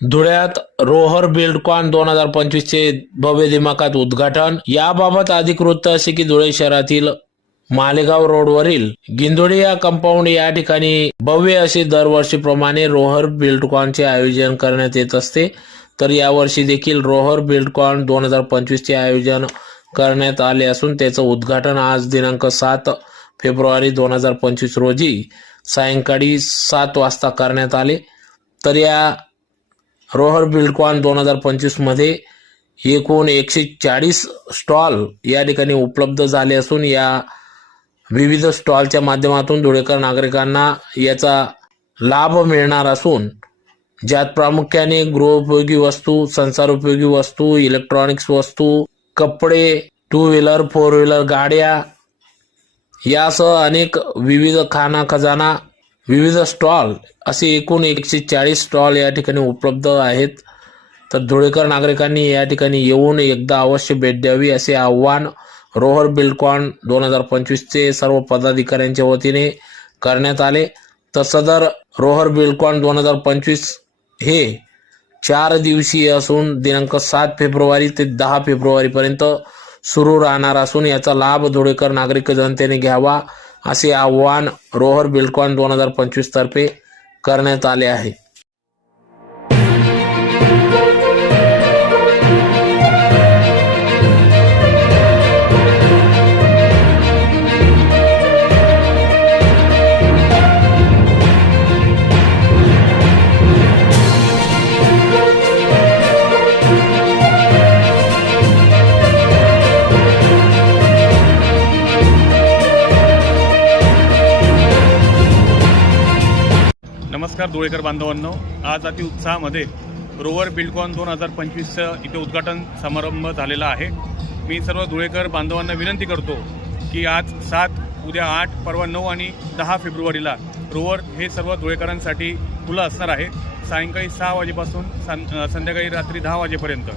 धुळ्यात रोहर बिल्डकॉन 2025 चे भव्य दिमाखात उद्घाटन। याबाबत अधिक वृत्त असे की धुळे शहरातील मालेगाव रोडवरील गिंदोडी या कंपाऊंड या ठिकाणी भव्य असे दरवर्षीप्रमाणे रोहर बिल्डकॉनचे आयोजन करण्यात येत असते। तर यावर्षी देखील रोहर बिल्डकॉन 2025 चे आयोजन करण्यात आले असून त्याचं उद्घाटन आज दिनांक 7 फेब्रुवारी 2025 रोजी सायंकाळी 7 वाजता करण्यात आले। तर या रोहर बिल्डकॉन 2025 मध्ये एकूण 140 स्टॉल या ठिकाणी उपलब्ध झाले असून या विविध स्टॉलच्या माध्यमातून धुळेकर नागरिकांना याचा लाभ मिळणार असून ज्यात प्रामुख्याने गृहोपयोगी वस्तू, संसारोपयोगी वस्तू, इलेक्ट्रॉनिक्स वस्तू, कपडे, 2 व्हीलर 4 व्हीलर गाड्या यासह अनेक विविध खाना खजाना विविध स्टॉल असे एकूण 140 स्टॉल या ठिकाणी उपलब्ध आहेत। तर धुळेकर नागरिकांनी या ठिकाणी येऊन एकदा अवश्य भेट द्यावी असे आवाहन रोहर बिल्डकॉन 2025 चे सर्व पदाधिकाऱ्यांच्या वतीने करण्यात आले। तर सदर रोहर बिल्डकॉन 2025 हे 4 दिवसीय असून दिनांक 7 फेब्रुवारी ते 10 फेब्रुवारी पर्यंत सुरू राहणार असून याचा लाभ धुळेकर नागरिक जनतेने घ्यावा असे आवाहन रोहर बिल्डकॉन 2025 तर्फे करण्यात आले आहे। नमस्कार धुळेकर बांधवांनो, आज अति उत्साहामध्ये रोहर बिल्डकॉन 2025 इथे उद्घाटन समारंभ झालेला आहे। मी सर्व धुळेकर बांधवांना विनंती करतो की आज 7, उद्या 8, परवा 9 आणि 10 फेब्रुवारीला रोहर हे सर्व धुळेकरांसाठी खुलं असणार आहे, सायंकाळी 6 वाजेपासून संध्याकाळी रात्री 10 वाजेपर्यंत।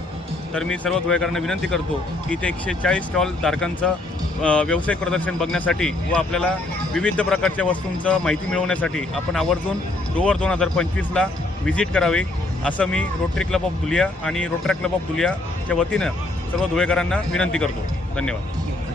तर मी सर्व धुळेकरांना विनंती करतो की इथे 140 स्टॉल धारकांचं व्यावसायिक प्रदर्शन बघण्यासाठी व आपल्याला विविध प्रकारच्या वस्तूंचं माहिती मिळवण्यासाठी आपण आवर्जून रोहर 2025ला व्हिजिट करावे असं मी रोटरी क्लब ऑफ धुलिया आणि रोटरी क्लब ऑफ धुलियाच्या वतीनं सर्व धुळेकरांना विनंती करतो। धन्यवाद।